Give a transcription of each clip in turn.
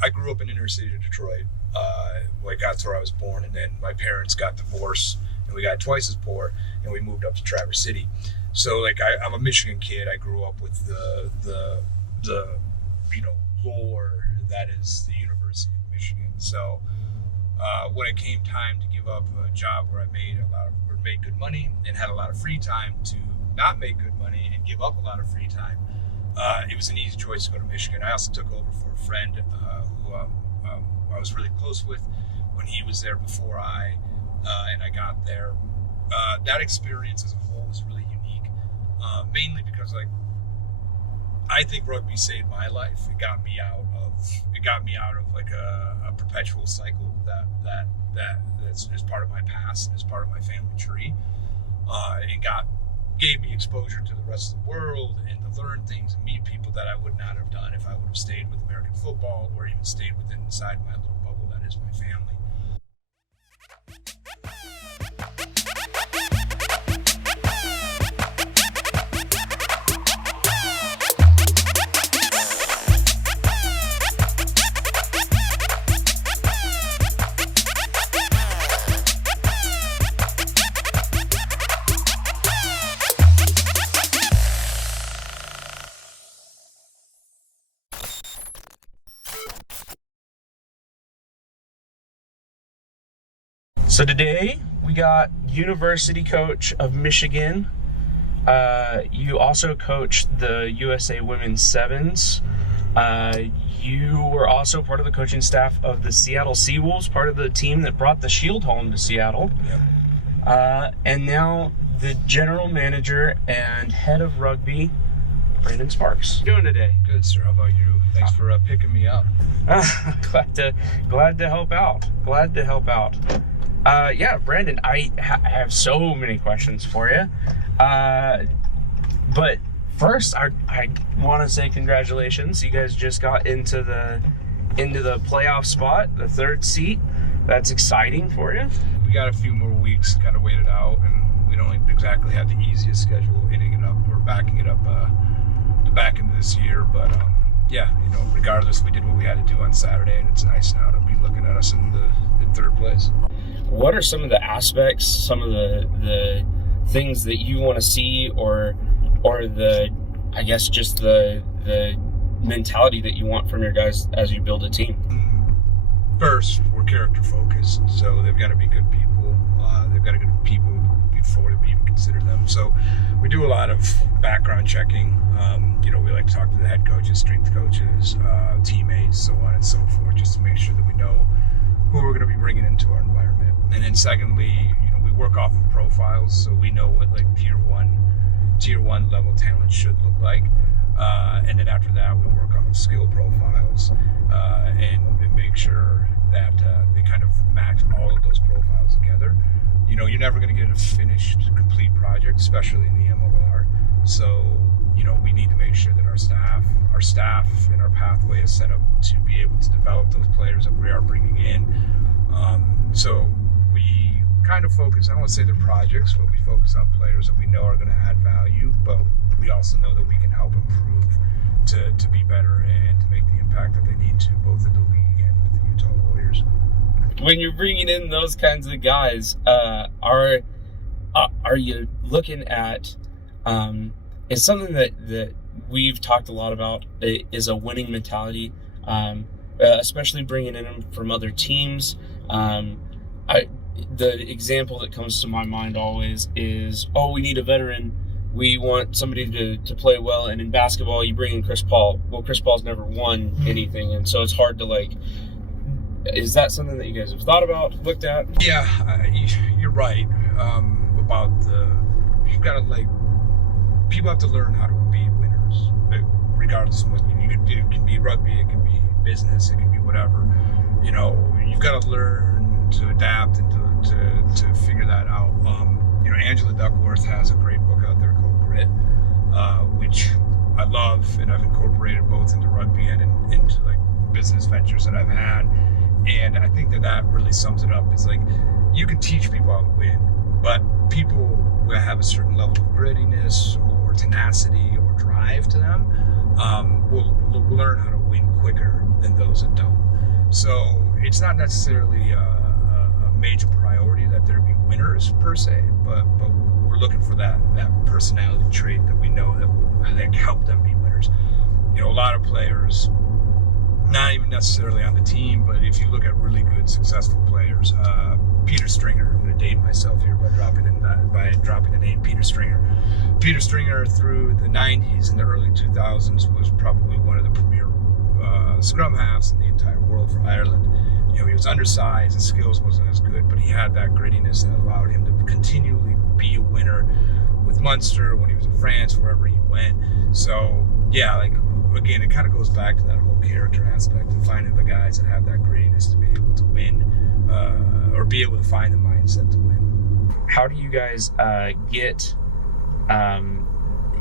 I grew up in inner city of Detroit. That's where I was born, and then my parents got divorced, and we got twice as poor, and we moved up to Traverse City. So I'm a Michigan kid. I grew up with the lore that is the University of Michigan. So when it came time to give up a job where I made good money and had a lot of free time to not make good money and give up a lot of free time, it was an easy choice to go to Michigan. I also took over for a friend who I was really close with when he was there before I got there. That experience as a whole was really unique, mainly because I think rugby saved my life. It got me out of like a perpetual cycle that's part of my past and is part of my family tree. It gave me exposure to the rest of the world and to learn things and meet people that I would not have done if I would have stayed with American football or even stayed inside my little bubble that is my family. So today we got University coach of Michigan. You also coached the USA Women's Sevens. You were also part of the coaching staff of the Seattle Seawolves, part of the team that brought the Shield home to Seattle. Yep. And now the general manager and head of rugby, Brandon Sparks. How are you doing today? Good, sir. How about you? Thanks for picking me up. Glad to help out. Brandon, I have so many questions for you. But first, I want to say congratulations. You guys just got into the playoff spot, the third seat. That's exciting for you. We got a few more weeks to kind of wait it out, and we don't exactly have the easiest schedule hitting it up or backing it up the back end of this year. But regardless, we did what we had to do on Saturday, and it's nice now to be looking at us in third place. What are some of the aspects, some of the things that you want to see, or the mentality that you want from your guys as you build a team? First, we're character focused, so they've got to be good people. They've got to be good people before we even consider them. So we do a lot of background checking. We like to talk to the head coaches, strength coaches, teammates, so on and so forth, just to make sure that we know who we're going to be bringing into our environment. And then secondly, we work off of profiles, so we know what tier one level talent should look like. And then after that, we work off of skill profiles and make sure that they kind of match all of those profiles together. You're never going to get a finished, complete project, especially in the MLR. So, we need to make sure that our staff and our pathway is set up to be able to develop those players that we are bringing in. So we kind of focus, I don't want to say the projects, but we focus on players that we know are going to add value, but we also know that we can help improve to be better and to make the impact that they need to, both in the league and with the Utah Warriors. When you're bringing in those kinds of guys, are you looking at it's something that we've talked a lot about is a winning mentality, especially bringing in them from other teams. The example that comes to my mind always is, we need a veteran. We want somebody to play well. And in basketball, you bring in Chris Paul. Well, Chris Paul's never won anything. And so it's hard to is that something that you guys have thought about, looked at? Yeah, you're right. About you've got to people have to learn how to be winners, regardless of what you can do. It can be rugby, it can be business, it can be whatever. You've got to learn to adapt and to figure that out. Angela Duckworth has a great book out there called Grit, which I love, and I've incorporated both into rugby and into business ventures that I've had. And I think that really sums it up. It's you can teach people how to win, but people who have a certain level of grittiness or tenacity or drive to them will learn how to win quicker than those that don't. So it's not necessarily a major priority that there be winners per se, but we're looking for that personality trait that we know that will help them be winners. A lot of players, not even necessarily on the team, but if you look at really good, successful players, Peter Stringer, I'm going to date myself here by dropping the name Peter Stringer. Peter Stringer through the 90s and the early 2000s was probably one of the premier scrum halves in the entire world for Ireland. He was undersized, his skills wasn't as good, but he had that grittiness that allowed him to continually be a winner with Munster, when he was in France, wherever he went. So yeah, again, it kind of goes back to that whole character aspect and finding the guys that have that grittiness to be able to win, or be able to find the mindset to win. How do you guys get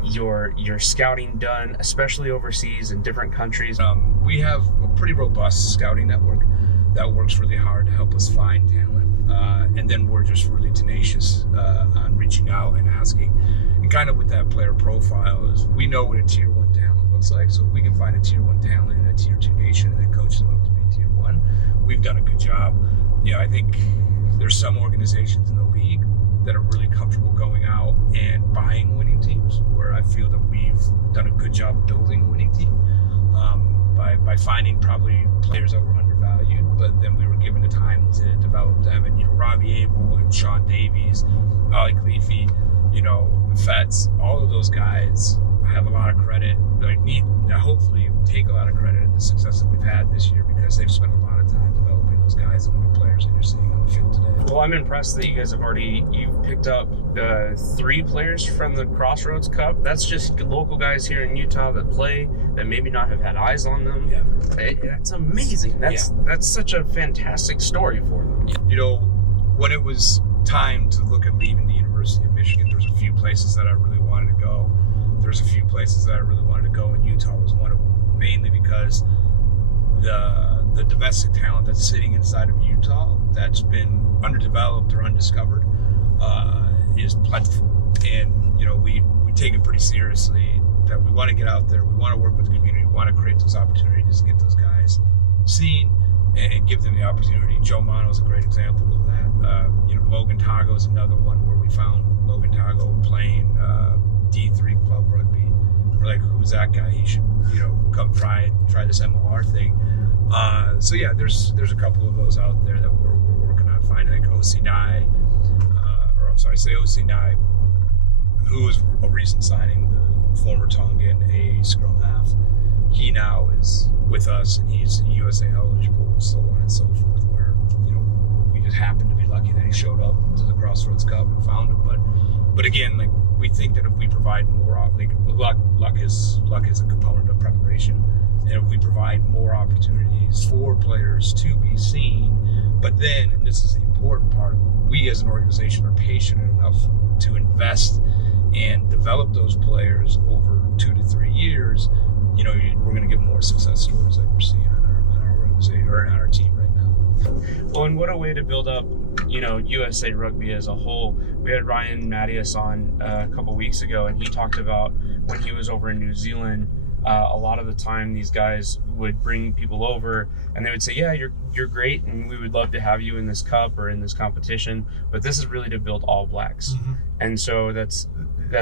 your scouting done, especially overseas in different countries? We have a pretty robust scouting network that works really hard to help us find talent, and then we're just really tenacious on reaching out and asking. And kind of with that player profile is we know what a tier 1 talent looks like, so if we can find a tier 1 talent in a tier 2 nation and then coach them up to be tier 1, we've done a good job. I think there's some organizations in the league that are really comfortable going out and buying winning teams, where I feel that we've done a good job building a winning team by finding probably players that were undervalued, but then we were given the time to develop them. And Robbie Abel and Sean Davies, Ollie Cleefy, Fetz, all of those guys have a lot of credit. Need to hopefully take a lot of credit in the success that we've had this year, because they've spent a lot of time developing those guys and the players that you're seeing on the field today. Well, I'm impressed that you guys you've picked up 3 players from the Crossroads Cup. That's just local guys here in Utah that play, that maybe not have had eyes on them. Yeah. That's amazing. That's such a fantastic story for them. When it was time to look at leaving the University of Michigan, there's a few places that I really wanted to go. There's a few places that I really wanted to go, and Utah was one of them, mainly because the domestic talent that's sitting inside of Utah that's been underdeveloped or undiscovered is plentiful. And we take it pretty seriously that we want to get out there, we want to work with the community, we want to create those opportunities to get those guys seen and give them the opportunity. Joe Mono is a great example of that. Logan Tago is another one where we found Logan Tago playing D3 club rugby. We're like, who's that guy? He should come try this MLR thing. So yeah, there's a couple of those out there that we're working on finding, like OC Nye, who is a recent signing, the former Tongan, a scrum half. He now is with us and he's USA eligible, so on and so forth, where we just happened to be lucky that he showed up to the Crossroads Cup and found him. But again, we think that if we provide more, luck is a component of preparation, and if we provide more opportunities for players to be seen, but then, and this is the important part, we as an organization are patient enough to invest and develop those players over 2 to 3 years. We're going to get more success stories that we're seeing on our organization or on our team right now. Well, and what a way to build up USA Rugby as a whole. We had Ryan Mattias on a couple weeks ago, and he talked about when he was over in New Zealand, a lot of the time these guys would bring people over and they would say, yeah, you're great and we would love to have you in this cup or in this competition, but this is really to build All Blacks. Mm-hmm. And so that's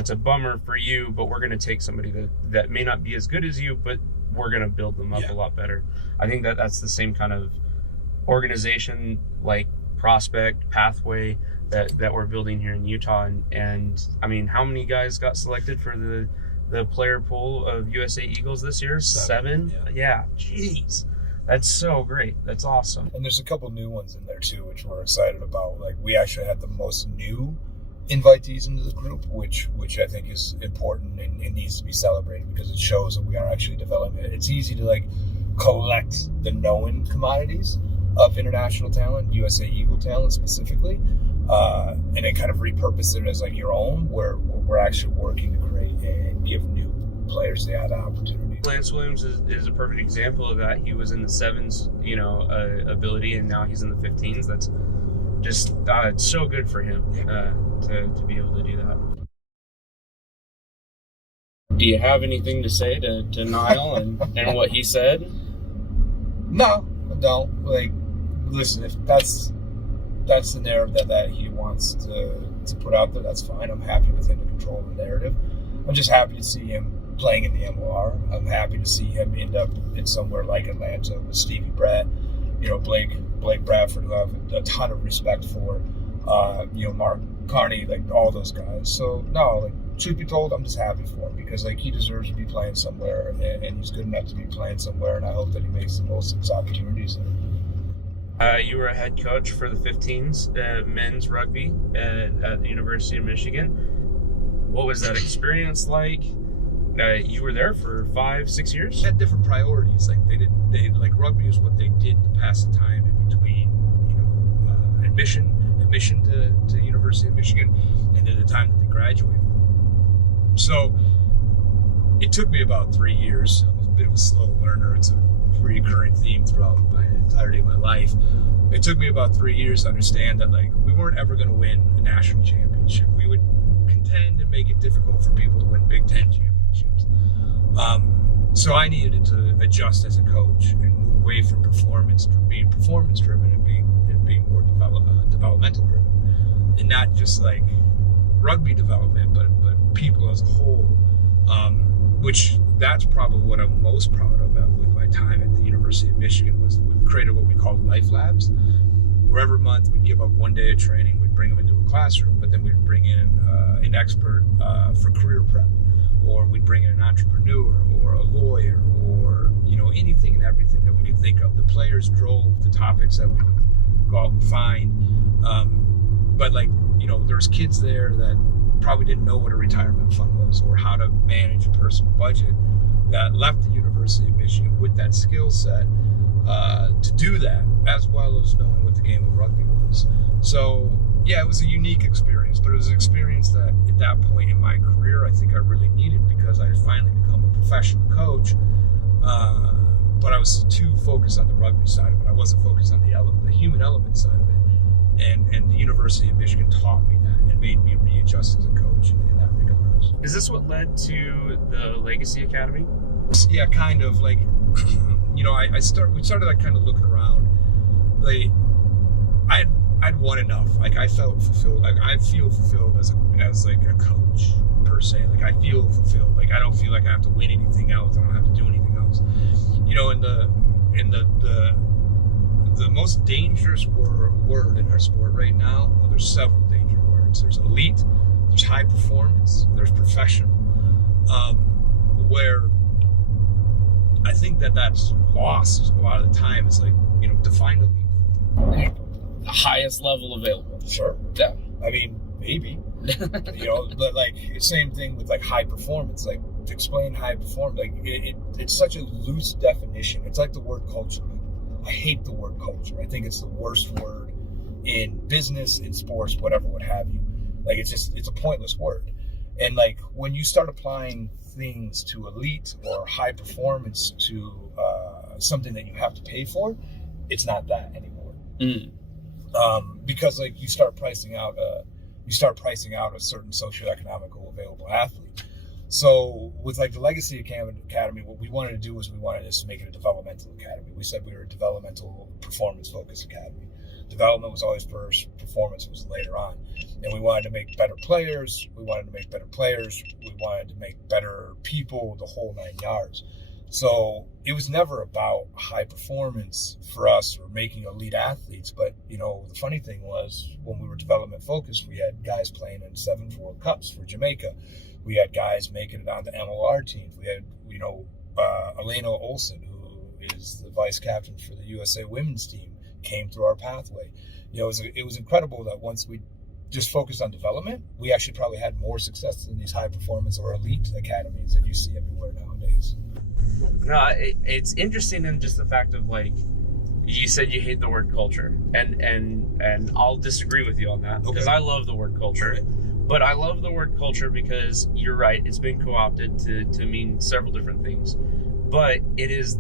a bummer for you, but we're going to take somebody that may not be as good as you, but we're going to build them up a lot better. I think that's the same kind of organization, like prospect pathway that we're building here in Utah. And I mean, how many guys got selected for the player pool of USA Eagles this year? 7? Yeah. Jeez. That's so great. That's awesome. And there's a couple new ones in there too, which we're excited about. We actually had the most new invitees into the group, which I think is important and needs to be celebrated, because it shows that we are actually developing it. It's easy to collect the known commodities of international talent, USA Eagle talent specifically, and then kind of repurpose it as your own, where we're actually working to create and give new players the opportunity. Lance Williams is a perfect example of that. He was in the 7s, ability, and now he's in the 15s. That's just it's so good for him to be able to do that. Do you have anything to say to Niall and what he said? No, I don't. Like, listen, if that's the narrative that he wants to put out there, that's fine. I'm happy with him to control the narrative. I'm just happy to see him playing in the MLR. I'm happy to see him end up in somewhere like Atlanta with Stevie Brett, Blake Bradford, who I have a ton of respect for, Mark Carney, like all those guys. So no, like, truth be told, I'm just happy for him because like he deserves to be playing somewhere, and he's good enough to be playing somewhere, and I hope that he makes the most of his opportunities there. You were a head coach for the 15s men's rugby at the University of Michigan. What was that experience like? You were there for 5-6 years. They had different priorities. Like like rugby is what they did to pass the time in between, admission to University of Michigan, and then the time that they graduated. So it took me about 3 years. I'm a bit of a slow learner. It's a recurring theme throughout my entirety of my life. It took me about 3 years to understand that like we weren't ever going to win a national championship. We would contend and make it difficult for people to win Big Ten championships. So I needed to adjust as a coach and move away from performance to being performance driven and being more developmental driven, and not just like rugby development, but people as a whole. Which that's probably what I'm most proud of with my time at the University of Michigan was we've created what we call life labs, where every month we'd give up one day of training, we'd bring them into a classroom, but then we'd bring in an expert for career prep, or we'd bring in an entrepreneur or a lawyer or anything and everything that we could think of. The players drove the topics that we would go out and find, but there's kids there that probably didn't know what a retirement fund was or how to manage a personal budget that left the University of Michigan with that skill set to do that, as well as knowing what the game of rugby was. So yeah, it was a unique experience, but it was an experience that at that point in my career I think I really needed, because I had finally become a professional coach, but I was too focused on the rugby side of it. I wasn't focused on the human element side of it, and the University of Michigan taught me that and made me readjust as a coach in that regard. Is this what led to the Legacy Academy? Yeah, kind of. Like, we started like kind of looking around. Like, I'd won enough. Like, I felt fulfilled. Like, I feel fulfilled as like a coach per se. Like, I feel fulfilled. Like, I don't feel like I have to win anything else. I don't have to do anything else. In the most dangerous word in our sport right now, well, there's several dangerous words. There's elite, there's high performance, there's professional. Where I think that's lost a lot of the time. Is like, define elite. The highest level available. Sure. Yeah. I mean, maybe. But like, same thing with like high performance. Like, to explain high performance, like it's such a loose definition. It's like the word culture. I hate the word culture. I think it's the worst word in business, in sports, whatever, what have you. Like, it's a pointless word. And like, when you start applying things to elite or high performance to something that you have to pay for, it's not that anymore. Because like, you start pricing out a certain socioeconomical available athlete. So with like the Legacy Academy, what we wanted to do was we wanted to make it a developmental academy. We said we were a developmental performance-focused academy. Development was always first, performance was later on. And we wanted to make better players. We wanted to make better people, the whole 9 yards. So it was never about high performance for us or making elite athletes. But, the funny thing was, when we were development focused, we had guys playing in 7 World Cups for Jamaica. We had guys making it on the MLR teams. We had, Elena Olsen, who is the vice captain for the USA women's team, came through our pathway. It was incredible that once we just focused on development, we actually probably had more success in these high performance or elite academies that you see everywhere nowadays. No, it's interesting in just the fact of like, you said you hate the word culture, and I'll disagree with you on that, because I love the word culture. Right. But I love the word culture because you're right, it's been co-opted to mean several different things. But it is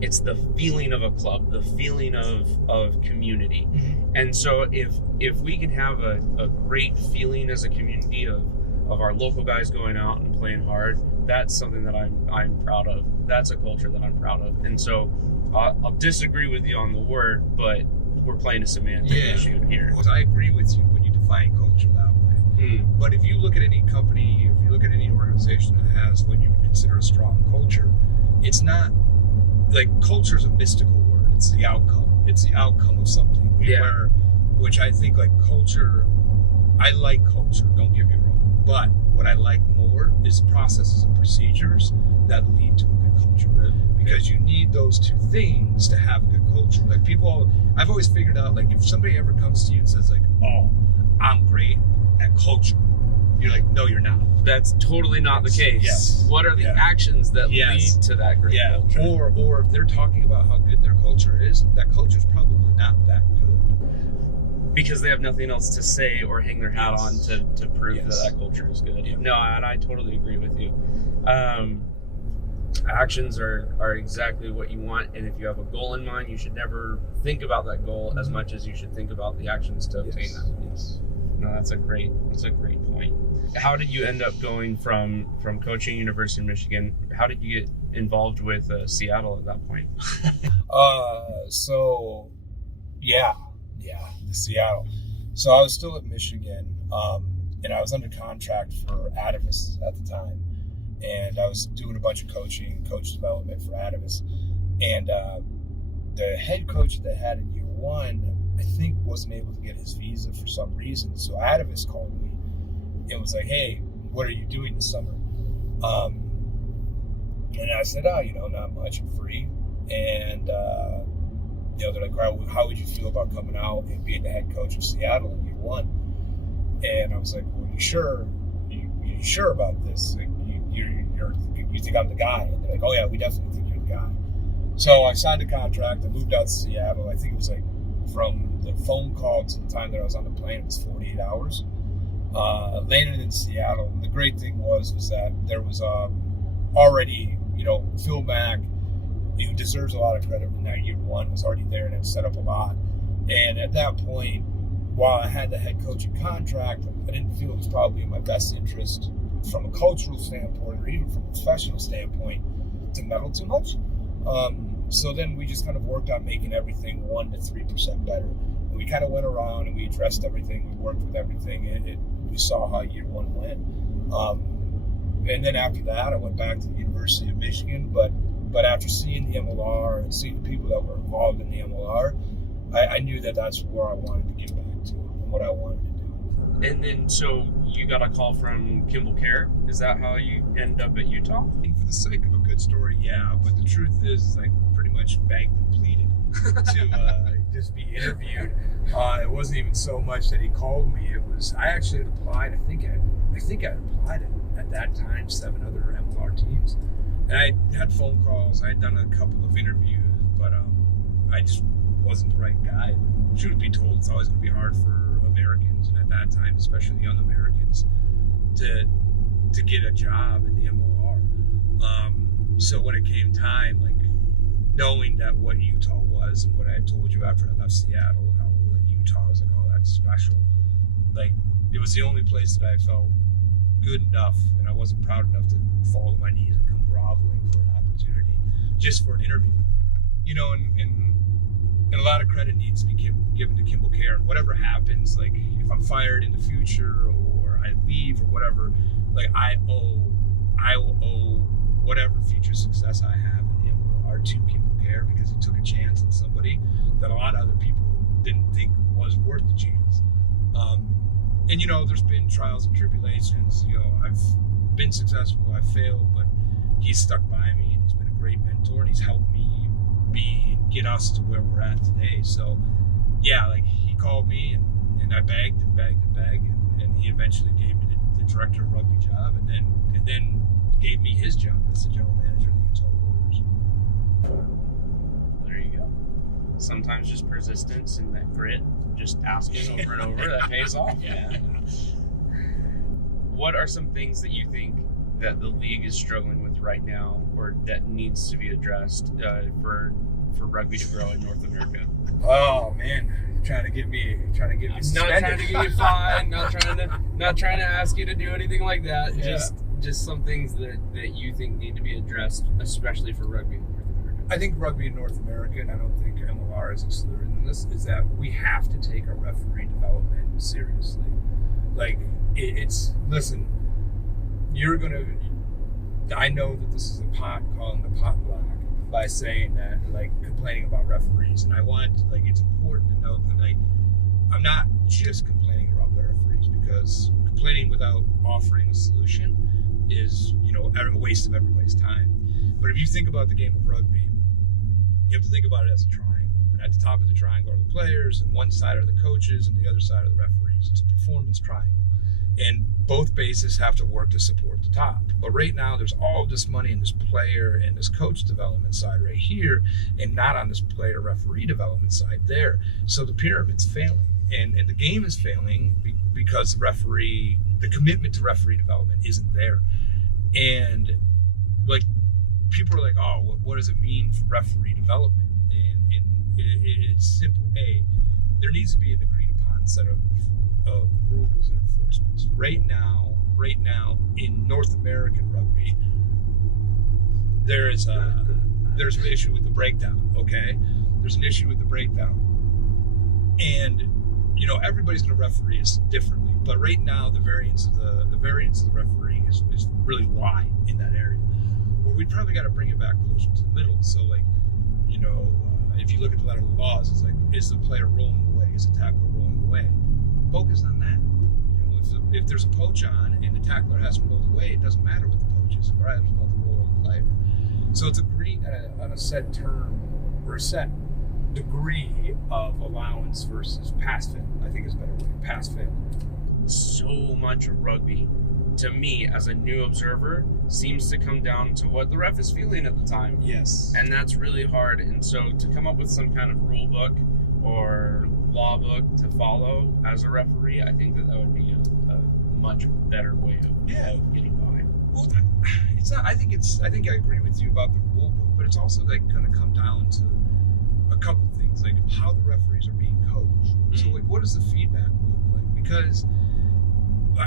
it's the feeling of a club, the feeling of community. Mm-hmm. And so if we can have a great feeling as a community of our local guys going out and playing hard, that's something that I'm proud of. That's a culture that I'm proud of. And so I'll disagree with you on the word, but we're playing a semantic issue here. I agree with you when you define culture that way. But if you look at any company, if you look at any organization that has what you would consider a strong culture, it's not like culture is a mystical word. It's the outcome. It's the outcome of something. Yeah. Which I think like culture, I like culture, don't get me wrong. But what I like more is processes and procedures that lead to a good culture. Because you need those two things to have a good culture. Like I've always figured out, like if somebody ever comes to you and says like, oh, I'm great at culture, you're like, no, you're not. That's totally not the case. Yes. What are the actions that lead to that great culture? Or if they're talking about how good their culture is, that culture's probably not that good. Because they have nothing else to say or hang their hat on to prove that culture is good. Yeah. No, and I totally agree with you. Actions are exactly what you want, and if you have a goal in mind, you should never think about that goal as much as you should think about the actions to obtain that. Yes. No, that's a great point. How did you end up going from coaching University of Michigan? How did you get involved with Seattle at that point? Seattle. So I was still at Michigan, and I was under contract for Atavis at the time, and I was doing a bunch of coach development for Atavis, and the head coach that they had in year one, I think, wasn't able to get his visa for some reason. So Atavis called me and was like, "Hey, what are you doing this summer?" And I said, not much, I'm free. And they're like, how would you feel about coming out and being the head coach of Seattle in year one? And I was like, well, you sure about this? Like, you think I'm the guy? And they're like, oh yeah, we definitely think you're the guy. So I signed a contract. I moved out to Seattle. I think it was like from the phone call to the time that I was on the plane, it was 48 hours. Landed in Seattle. And the great thing was that there was already, Phil Mack, who deserves a lot of credit in that year one, was already there and had set up a lot. And at that point, while I had the head coaching contract, I didn't feel it was probably in my best interest from a cultural standpoint or even from a professional standpoint to meddle too much. So then we just kind of worked on making everything 1% to 3% better. And we kind of went around and we addressed everything, we worked with everything, and we saw how year one went. And then after that, I went back to the University of Michigan, but after seeing the MLR and seeing the people that were involved in the MLR, I knew that that's where I wanted to get back to and what I wanted to do. And then, so you got a call from Kimball Care? Is that how you ended up at Utah? I think for the sake of a good story, yeah. But the truth is I pretty much begged and pleaded to just be interviewed. It wasn't even so much that he called me. It was, I actually had applied. I think I had applied at that time 7 other MLR teams. And I had phone calls. I had done a couple of interviews, but I just wasn't the right guy. Truth be told, it's always going to be hard for Americans, and at that time, especially young Americans, to get a job in the MLR. So when it came time, like knowing that what Utah was and what I had told you after I left Seattle, how like Utah was like, oh, that's special. Like it was the only place that I felt good enough, and I wasn't proud enough to fall to my knees and come groveling for an opportunity just for an interview. And a lot of credit needs to be given to Kimball Care. And whatever happens, like if I'm fired in the future or I leave or whatever, like I will owe whatever future success I have in the MLR to Kimball Care, because he took a chance on somebody that a lot of other people didn't think was worth the chance. And there's been trials and tribulations. I've been successful, I've failed, but he's stuck by me and he's been a great mentor and he's helped me get us to where we're at today. So yeah, like he called me and I begged and he eventually gave me the director of rugby job and then gave me his job as the general manager of the Utah Warriors. There you go. Sometimes just persistence and that grit, just asking over and over, that pays off. Yeah. What are some things that you think that the league is struggling with right now, or that needs to be addressed for rugby to grow in North America? Oh man, trying to get me suspended. Not trying to get you fined. Not trying to ask you to do anything like that. Yeah. Just some things that you think need to be addressed, especially for rugby in North America. I think rugby in North America, and I don't think MLR is excluded in this, is that we have to take our referee development seriously. Like, listen, I know that this is a pot calling the pot black by saying that, like, complaining about referees. And it's important to note that, like, I'm not just complaining about referees, because complaining without offering a solution is, a waste of everybody's time. But if you think about the game of rugby, you have to think about it as a triangle. And at the top of the triangle are the players, and one side are the coaches, and the other side are the referees. It's a performance triangle. And both bases have to work to support the top. But right now, there's all this money in this player and this coach development side right here, and not on this player referee development side there. So the pyramid's failing. And the game is failing because the commitment to referee development isn't there. And, like, people are like, oh, what does it mean for referee development? And it's simple. There needs to be an agreed upon set of rules and enforcements. Right now, in North American rugby, there's an issue with the breakdown. Okay, there's an issue with the breakdown, and everybody's going to referee us differently. But right now, the variance of the refereeing is really wide in that area. Well, we probably got to bring it back closer to the middle. So, like, if you look at the letter of the laws, it's like, is the player rolling away? Is the tackler rolling away? Focus on that. If there's a poach on and the tackler hasn't rolled away, it doesn't matter what the poach is. It matters about the role of the player. So it's agreed on a set term or a set degree of allowance versus pass fail. I think is a better way. Pass fail. So much of rugby, to me as a new observer, seems to come down to what the ref is feeling at the time. Yes. And that's really hard. And so to come up with some kind of rule book or law book to follow as a referee, I think that would be a much better way of getting by. Well, it's not. I think I agree with you about the rule book, but it's also like going to come down to a couple things, like how the referees are being coached. So, like, what does the feedback look like? Because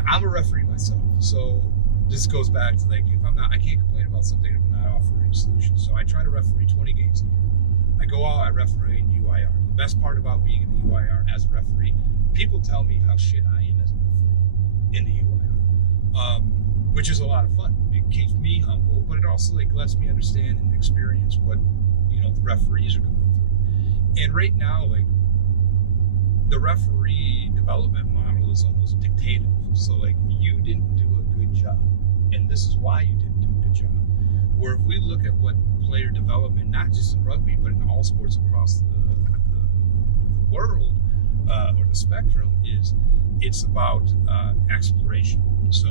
I'm a referee myself, so this goes back to, like, I can't complain about something if I'm not offering solutions. So I try to referee 20 games a year. I go out, I referee in UIR. The best part about being in the UIR as a referee, people tell me how shit I am as a referee in the UIR, which is a lot of fun. It keeps me humble, but it also, like, lets me understand and experience what the referees are going through. And right now, like, the referee development model is almost dictative. So, like, you didn't do a good job, and this is why you didn't do a good job. Where if we look at what player development, not just in rugby, but in all sports across the world, or the spectrum, it's about exploration. So,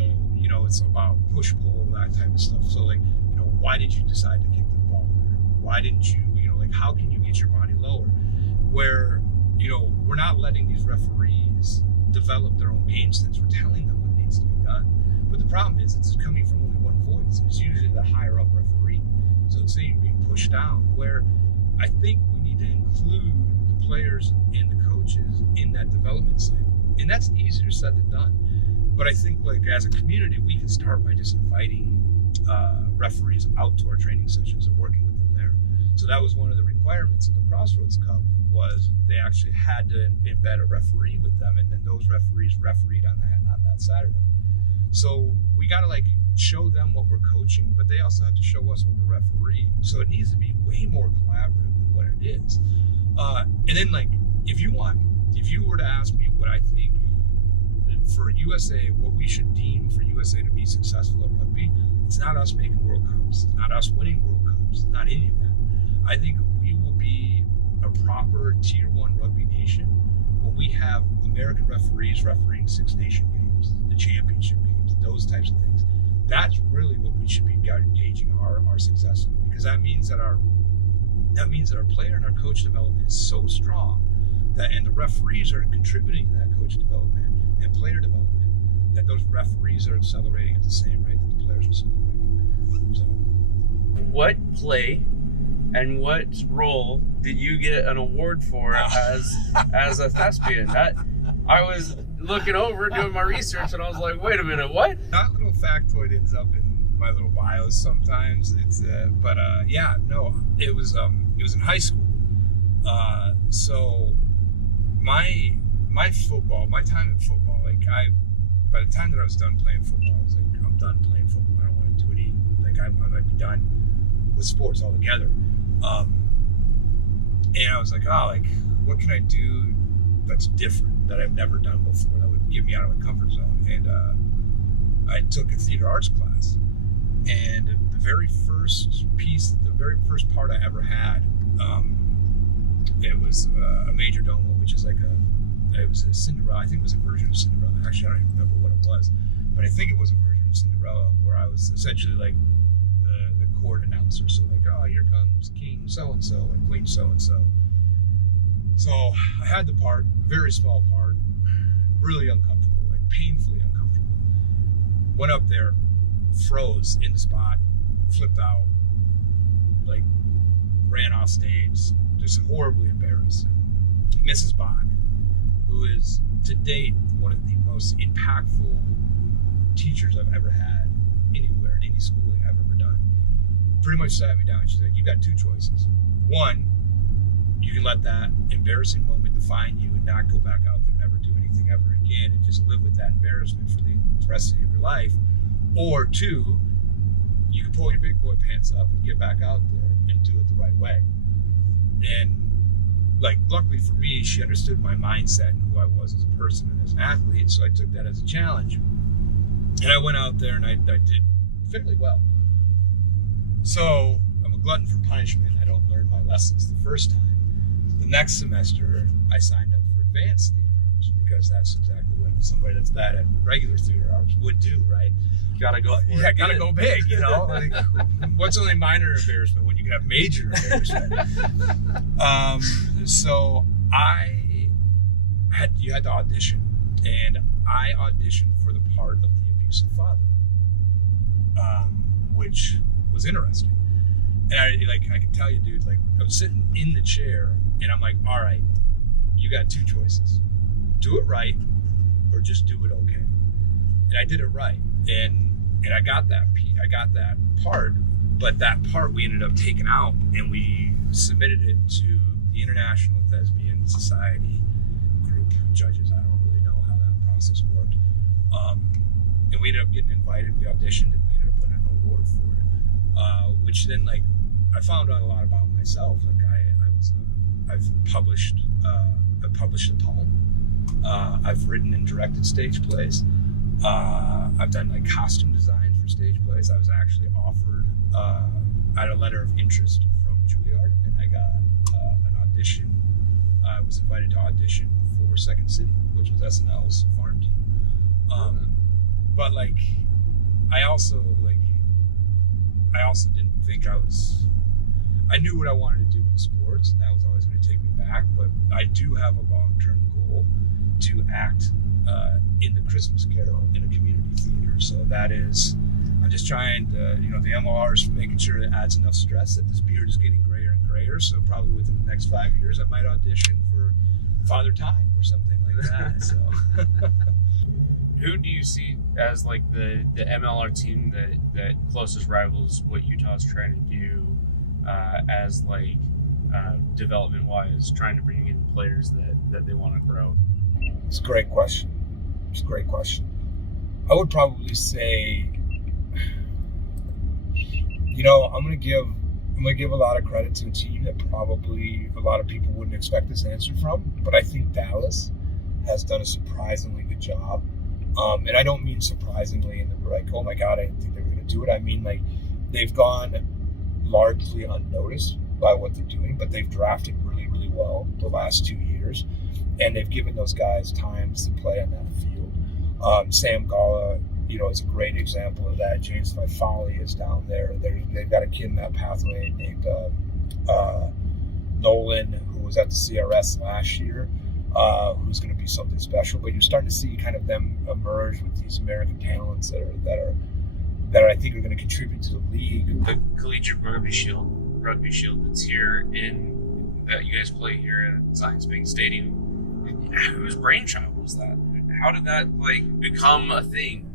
it's about push-pull, that type of stuff. So, like, why did you decide to kick the ball there? Why didn't you, how can you get your body lower? Where, we're not letting these referees develop their own game sense. We're telling them what needs to be done. But the problem is it's coming from only one voice. And it's usually the higher up referee. So it's being pushed down, where I think we need to include the players and the coaches in that development cycle. And that's easier said than done. But I think, like, as a community, we can start by just inviting referees out to our training sessions and working with them there. So that was one of the requirements in the Crossroads Cup, was they actually had to embed a referee with them, and then those referees refereed on that Saturday. So we got to, like, show them what we're coaching, but they also have to show us what we're refereeing. So it needs to be way more collaborative than what it is. And then, like, if you were to ask me what I think for USA, what we should deem for USA to be successful at rugby, it's not us making World Cups, it's not us winning World Cups, not any of that. I think we will be a proper Tier 1 rugby nation when we have American referees refereeing Six Nation games, the championship games, those types of things. That's really what we should be gauging our success in, because that means that our player and our coach development is so strong and the referees are contributing to that coach development and player development, that those referees are accelerating at the same rate that the players are accelerating. So, what play and what role did you get an award for as a thespian? That I was looking over doing my research, and I was like, wait a minute, what? That little factoid ends up in my little bios sometimes. It's yeah, no, it was in high school. So my football, my time in football, like by the time that I was done playing football, I was like, I'm done playing football. I don't want to do any, like I might be done with sports altogether. And I was like, oh, like what can I do that's different that I've never done before that would get me out of my comfort zone? And I took a theater arts class, and the very first part I ever had, it was a major domo, which is like it was a Cinderella. I think it was a version of Cinderella. Actually, I don't even remember what it was, but I think it was a version of Cinderella where I was essentially like the court announcer. So like, oh, here comes King so-and-so and Queen so-and-so. So I had the part, very small part, really uncomfortable, like painfully uncomfortable. Went up there, froze in the spot, flipped out, like ran off stage, just horribly embarrassed. Mrs. Bach, who is to date one of the most impactful teachers I've ever had anywhere in any schooling I've ever done, pretty much sat me down and she's like, you got two choices. One, you can let that embarrassing moment define you and not go back out there and never do anything ever again and just live with that embarrassment for the rest of your life. Or two, you can pull your big boy pants up and get back out there and do it the right way. And like, luckily for me, she understood my mindset and who I was as a person and as an athlete, so I took that as a challenge. And I went out there and I did fairly well. So I'm a glutton for punishment. I don't learn my lessons the first time. The next semester, I signed up for advanced theater arts because that's exactly what somebody that's bad at regular theater arts would do, right? Gotta go for it. Yeah, gotta go big, you know? Like, what's only minor embarrassment when you can have major embarrassment? So you had to audition, and I auditioned for the part of the abusive father, which was interesting. And I can tell you, dude, like I was sitting in the chair and I'm like, all right, you got two choices. Do it right or just do it okay. And I did it right. And I got that part, but that part we ended up taking out and we submitted it to the International Thespian Society group judges. I don't really know how that process worked. And we ended up getting invited. We auditioned and we ended up winning an award for it. Which then, like, I found out a lot about myself. Like I've published a poem. I've written and directed stage plays. I've done like costume design for stage plays. I was actually offered, I had a letter of interest from Juilliard, and I got an audition. I was invited to audition for Second City, which was SNL's farm team. But like, I also didn't think I knew what I wanted to do in sports, and that was always going to take me back, but I do have a long-term goal to act in the Christmas Carol in a community theater. So that is, I'm just trying to, the MLR is making sure it adds enough stress that this beard is getting grayer and grayer. So probably within the next 5 years, I might audition for Father Time or something like that. So, who do you see as like the MLR team that closest rivals what Utah's trying to do as like development wise, trying to bring in players that they want to grow? It's a great question. I would probably say, I'm gonna give a lot of credit to a team that probably a lot of people wouldn't expect this answer from, but I think Dallas has done a surprisingly good job. And I don't mean surprisingly in the like, oh my God, I didn't think they were gonna do it. I mean like they've gone largely unnoticed by what they're doing, but they've drafted really, really well the last 2 years. And they've given those guys times to play on that field. Sam Gala, is a great example of that. James Fifali is down there. They've got a kid in that pathway named Nolan, who was at the CRS last year, who's going to be something special. But you're starting to see kind of them emerge with these American talents that I think are going to contribute to the league. The Collegiate Rugby Shield that's here that you guys play here at Science Bank Stadium. Whose brainchild was that? How did that become a thing?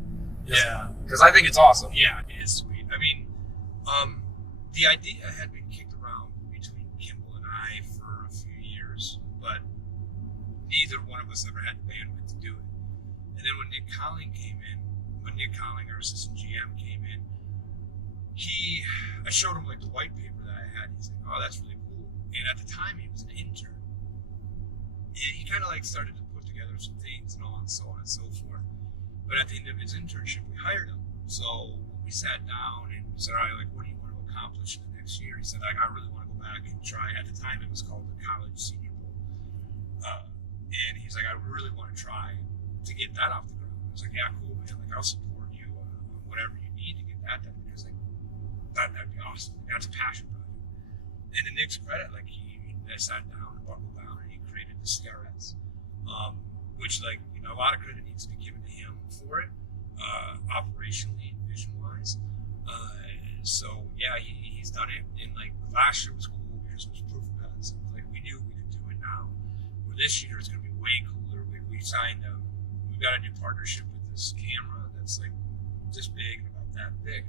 Yeah, because I think it's awesome. Yeah, it is sweet. I mean, the idea had been kicked around between Kimball and I for a few years, but neither one of us ever had the bandwidth to do it. And then when Nick Colling, our assistant GM, came in, I showed him like the white paper that I had. He's like, "Oh, that's really cool." And at the time, he was an intern, and he kind of like started to put together some things and so on and so forth. But at the end of his internship, we hired him. So we sat down and we said, "All right, like, what do you want to accomplish in the next year?" He said, "I really want to go back and try." At the time, it was called the College Senior Bowl, and he's like, "I really want to try to get that off the ground." I was like, "Yeah, cool, man. Like, I'll support you on whatever you need to get that done, because like that'd be awesome. Like, that's a passion project." And to Nick's credit, like he sat down and buckled down and he created the CRS, which, like, a lot of credit needs to be given to him for it, operationally and vision wise. So yeah, he's done it. And like last year was cool because it was proof of concept. Like we knew we could do it now. Well, this year it's going to be way cooler. We signed we've got a new partnership with this camera that's like this big and about that big,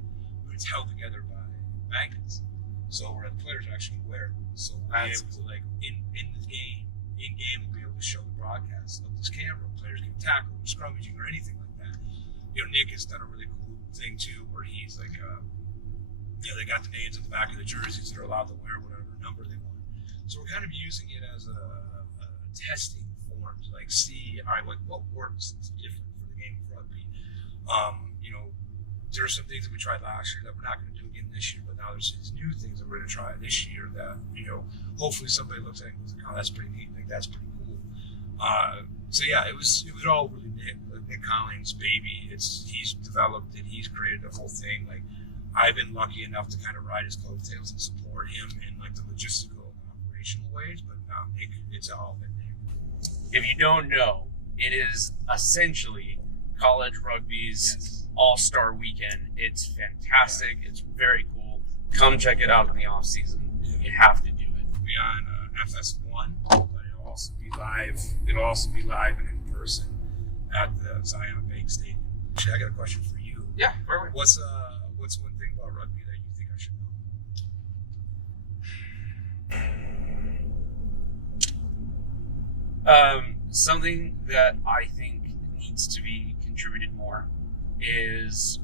but it's held together by magnets. So where the players are actually going to wear it. So we'll be able to, like, in the game, we'll be able to show the broadcast of this camera. Players can tackle or scrummaging or anything like that. Nick has done a really cool thing too, where he's like, they got the names on the back of the jerseys that are allowed to wear whatever number they want. So we're kind of using it as a testing form to like see, all right, like what works that's different for the game of rugby. There are some things that we tried last year that we're not going to do again this year, but now there's these new things that we're going to try this year that, hopefully somebody looks at it and goes, "Oh, that's pretty neat. Like, that's pretty cool." So yeah, it was all really Nick Collins' baby. He's developed it. He's created the whole thing. Like, I've been lucky enough to kind of ride his coattails and support him in like the logistical and operational ways, but now Nick, it's all been Nick. If you don't know, it is essentially college rugby's all-star weekend. It's fantastic. It's very cool. Come check it out in the off season. You have to do it. It'll be on FS1, but it'll also be live. It'll also be live and in person at the Zion Bank Stadium. Actually, I got a question for you. Yeah, where What's one thing about rugby that you think I should know? Something that I think needs to be contributed more is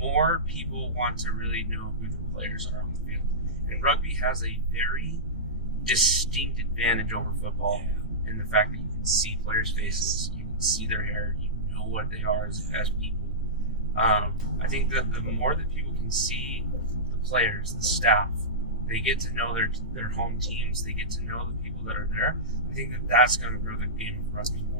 more people want to really know who the players are on the field. And rugby has a very distinct advantage over football in the fact that you can see players' faces, you can see their hair, you know what they are as people. I think that the more that people can see the players, the staff, they get to know their home teams, they get to know the people that are there, I think that that's going to grow the game of rugby more.